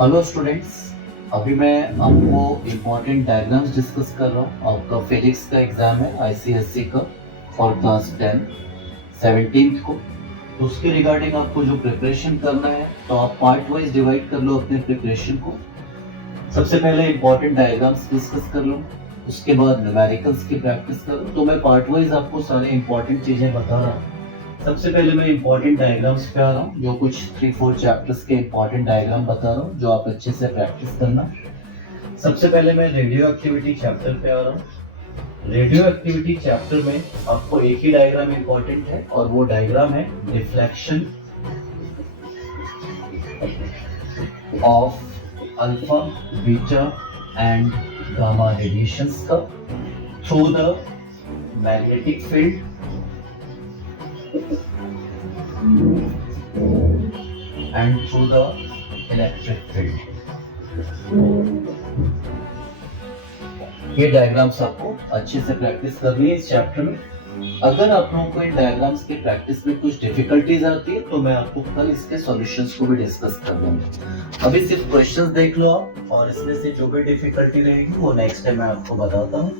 Hello students. अभी मैं आपको इम्पोर्टेंट डायग्राम्स डिस्कस कर रहा हूँ। आपका फिजिक्स का एग्जाम है आईसीएससी का फॉर क्लास 10 17 को। तो उसके रिगार्डिंग आपको जो प्रिपरेशन करना है तो आप पार्ट वाइज डिवाइड कर लो अपने प्रिपरेशन को। सबसे पहले इम्पोर्टेंट डायग्राम्स डिस्कस कर लो, उसके बाद न्यूमेरिकल्स की प्रैक्टिस करो। तो मैं पार्ट वाइज आपको सारे इंपॉर्टेंट चीजें बता रहा हूँ। सबसे पहले मैं इंपॉर्टेंट डायग्राम्स पे आ रहा हूँ, जो कुछ 3-4 चैप्टर्स के इंपॉर्टेंट डायग्राम बता रहा हूँ जो आप अच्छे से प्रैक्टिस करना। सबसे पहले मैं रेडियो एक्टिविटी चैप्टर पे आ रहा हूँ। रेडियो एक्टिविटी चैप्टर में आपको एक ही डायग्राम इंपॉर्टेंट है और वो डायग्राम है reflection of alpha, beta and gamma radiations का through the magnetic field and through the electric field। ये डायग्राम्स आपको अच्छे से प्रैक्टिस करनी है इस चैप्टर में। अगर आप लोगों को इन डायग्राम्स की प्रैक्टिस में कुछ डिफिकल्टीज आती है तो मैं आपको कल इसके सॉल्यूशंस को भी डिस्कस कर दूंगा। अभी सिर्फ क्वेश्चंस देख लो आप, और इसमें से जो भी डिफिकल्टी रहेगी वो नेक्स्ट टाइम मैं आपको बताता हूँ।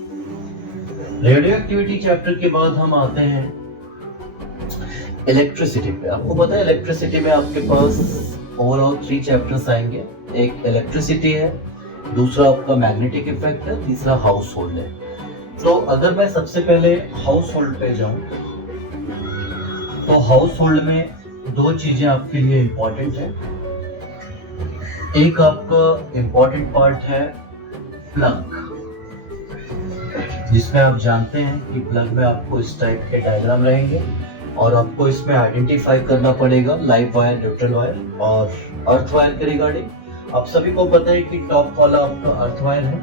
रेडियो एक्टिविटी चैप्टर के बाद हम आते हैं इलेक्ट्रिसिटी पे। आपको पता है इलेक्ट्रिसिटी में आपके पास ओवरऑल 3 चैप्टर्स आएंगे। एक इलेक्ट्रिसिटी है, दूसरा आपका मैग्नेटिक इफेक्ट है, तीसरा हाउस होल्ड है। तो अगर मैं सबसे पहले हाउस होल्ड पे जाऊं तो हाउस होल्ड में 2 चीजें आपके लिए इंपॉर्टेंट है। एक आपका इंपॉर्टेंट पार्ट है प्लग, जिसमें आप जानते हैं कि प्लग में आपको इस टाइप के डायग्राम रहेंगे और आपको इसमें आइडेंटिफाई करना पड़ेगा लाइव वायर, न्यूट्रल वायर और अर्थ वायर के रिगार्डिंग। आप सभी को पता है कि टॉप वाला आपका अर्थ वायर है,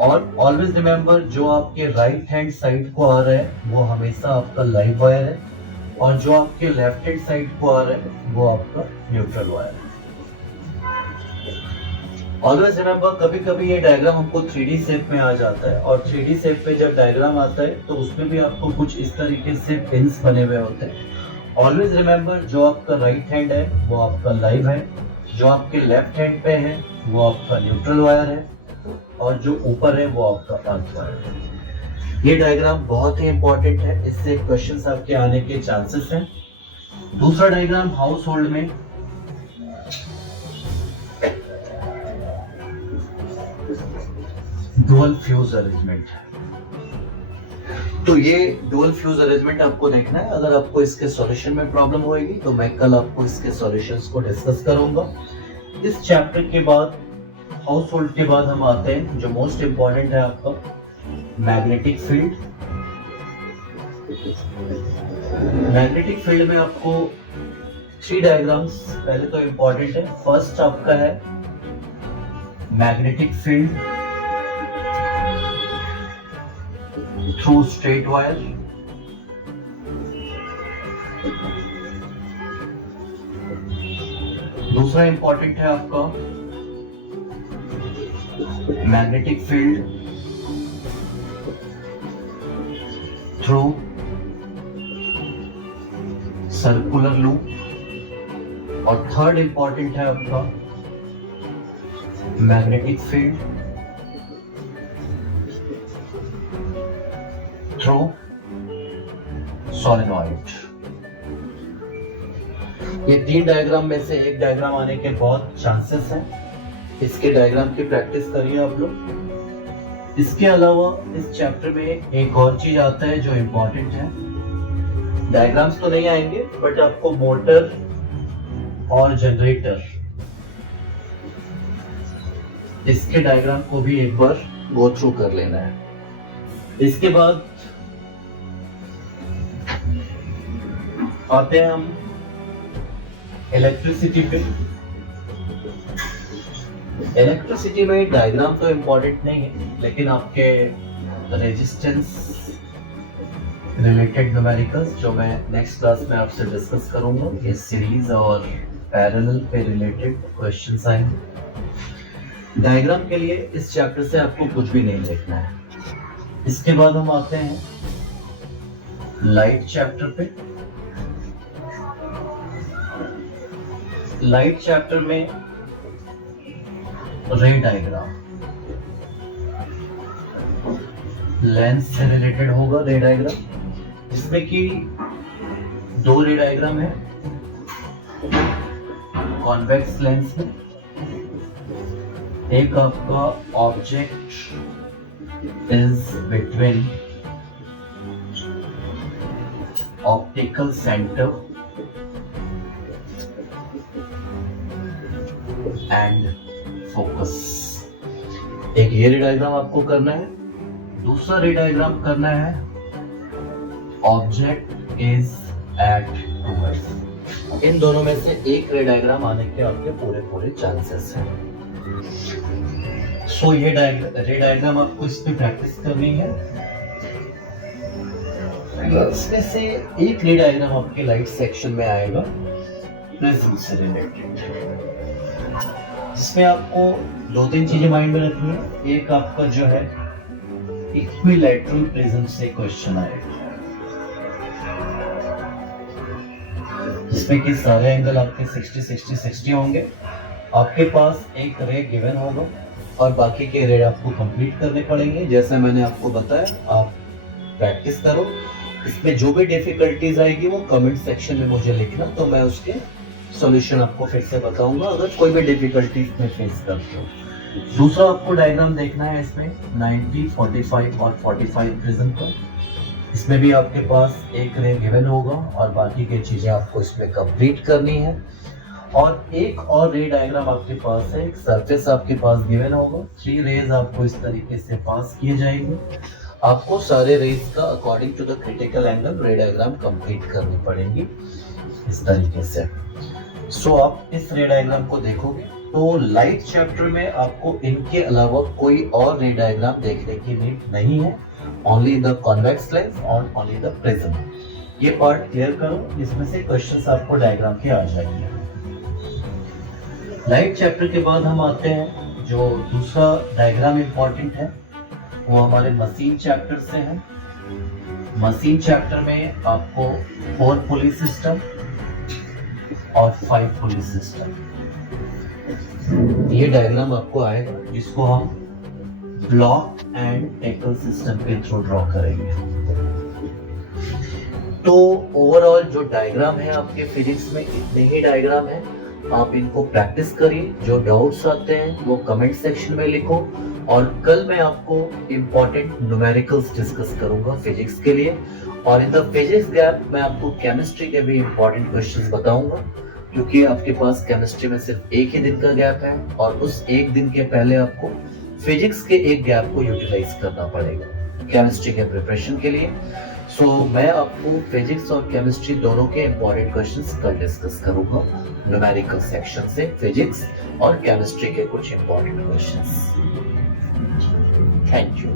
और ऑलवेज रिमेंबर जो आपके राइट हैंड साइड को आ रहा है वो हमेशा आपका लाइव वायर है, और जो आपके लेफ्ट हैंड साइड को आ रहा है वो आपका न्यूट्रल वायर है। ऑलवेज रिमेंबर, कभी कभी ये डायग्राम हमको 3D शेप में आ जाता है, और 3D शेप में जब डायग्राम आता है तो उसमें भी आपको कुछ इस तरीके से पिन्स बने हुए होते हैं। ऑलवेज रिमेंबर, जो आपका राइट हैंड है वो आपका लाइव है, जो आपके लेफ्ट हैंड पे है वो आपका न्यूट्रल वायर है, और जो ऊपर है वो आपका अर्थ वायर है। ये डायग्राम बहुत ही इंपॉर्टेंट है, इससे क्वेश्चंस आपके आने के चांसेस हैं। दूसरा डायग्राम हाउस होल्ड में डुअल फ्यूज अरेंजमेंट है। तो ये डुअल फ्यूज अरेंजमेंट आपको देखना है। अगर आपको इसके सॉल्यूशन में प्रॉब्लम होगी तो मैं कल आपको इसके सॉल्यूशंस को डिस्कस करूंगा। इस चैप्टर के बाद, हाउस होल्ड के बाद, हम आते हैं जो मोस्ट इंपॉर्टेंट है आपका मैग्नेटिक फील्ड। मैग्नेटिक फील्ड में आपको 3 डायग्राम्स पहले तो इंपॉर्टेंट है। फर्स्ट आपका है magnetic field through straight wire. दूसरा इंपॉर्टेंट है आपका magnetic field through circular loop, और थर्ड इंपॉर्टेंट है आपका मैग्नेटिक फील्ड थ्रू सॉलिनॉइड। ये 3 डायग्राम में से एक डायग्राम आने के बहुत चांसेस हैं। इसके डायग्राम की प्रैक्टिस करिए आप लोग। इसके अलावा इस चैप्टर में एक और चीज आता है जो इंपॉर्टेंट है। डायग्राम्स तो नहीं आएंगे बट आपको मोटर और जनरेटर, इसके डायग्राम को भी एक बार गो थ्रू कर लेना है। इसके बाद आते हैं हम इलेक्ट्रिसिटी पे। इलेक्ट्रिसिटी में डायग्राम तो इंपॉर्टेंट नहीं है, लेकिन आपके रेजिस्टेंस रिलेटेड न्यूमेरिकल्स जो मैं नेक्स्ट क्लास में आपसे डिस्कस करूंगा, ये सीरीज और पैरेलल पे रिलेटेड क्वेश्चंस आएंगे। डायग्राम के लिए इस चैप्टर से आपको कुछ भी नहीं देखना है। इसके बाद हम आते हैं लाइट चैप्टर पे। लाइट चैप्टर में रे डायग्राम, लेंस से रिलेटेड होगा रे डायग्राम, जिसमें कि दो रे डायग्राम है कॉन्वेक्स लेंस में। एक आपका object is between optical centre and focus, एक ये रे डायग्राम आपको करना है। दूसरा रे डायग्राम करना है ऑब्जेक्ट इज एट टूवर्ड्स। इन दोनों में से एक रे डायग्राम आने के आपके पूरे चांसेस हैं। सो ये रे डायग्राम आपको इस पे प्रैक्टिस करनी है। इसमें से एक रे डायग्राम आपके लाइट सेक्शन में आएगा प्रिज्म से रिलेटेड, जिसमें आपको दो तीन चीजें माइंड में रखनी है। एक आपका जो है इक्विलैटरल प्रिज्म से क्वेश्चन आएगा, जिसमें कि सारे एंगल आपके 60 होंगे। आपके पास एक रे गिवन होगा और बाकी के रे आपको कंप्लीट करने पड़ेंगे। जैसे मैंने आपको बताया, आप प्रैक्टिस करो। इसमें जो भी डिफिकल्टीज आएगी वो कमेंट सेक्शन में मुझे लिखना, तो मैं उसके सॉल्यूशन आपको फिर से बताऊंगा अगर कोई भी डिफिकल्टीज में फेस करते हो। दूसरा आपको डायग्राम देखना है इसमें 90, 45 और 45 प्रिज्म का। इसमें भी आपके पास एक रे गिवन होगा और बाकी की चीजें आपको इसमें कंप्लीट करनी है। और एक और रे डायग्राम आपके पास है, एक सरफेस आपके पास गिवन होगा। 3 रेज आपको इस तरीके से पास किए जाएंगे। आपको सारे रेज का according to the critical angle ray diagram complete करनी पड़ेगी इस तरीके से। सो आप इस रे डायग्राम को देखोगे तो लाइट चैप्टर में आपको इनके अलावा कोई और रे डायग्राम देखने की नीड नहीं है। ओनली द कॉन्वेक्स लेंस और ओनली द प्रिज्म। ये पार्ट क्लियर करो, इसमें से क्वेश्चंस आपको डायग्राम के आ जाएंगे। लाइट चैप्टर के बाद हम आते हैं, जो दूसरा डायग्राम इंपॉर्टेंट है वो हमारे मशीन चैप्टर से है। मशीन चैप्टर में आपको 4 पुली सिस्टम और 5 पुली सिस्टम, ये डायग्राम आपको आएगा, जिसको हम ब्लॉक एंड टैकल सिस्टम के थ्रू ड्रॉ करेंगे। तो ओवरऑल जो डायग्राम है आपके फिजिक्स में इतने ही डायग्राम है। आप इनको प्रैक्टिस करिए। जो डाउट्स आते हैं वो कमेंट सेक्शन में लिखो। और कल मैं आपको इंपॉर्टेंट न्यूमेरिकल्स डिस्कस करूंगा फिजिक्स के लिए। और इन द फिजिक्स गैप मैं आपको केमिस्ट्री के भी इंपॉर्टेंट क्वेश्चंस बताऊंगा, क्योंकि आपके पास केमिस्ट्री में सिर्फ एक ही दिन का गैप है और उस एक दिन के पहले आपको फिजिक्स के एक गैप को यूटिलाइज करना पड़ेगा केमिस्ट्री के प्रिपरेशन के लिए। सो मैं आपको फिजिक्स और केमिस्ट्री दोनों के इंपॉर्टेंट क्वेश्चंस कल डिस्कस करूंगा न्यूमेरिकल सेक्शन से, फिजिक्स और केमिस्ट्री के कुछ इंपॉर्टेंट क्वेश्चंस। Thank you.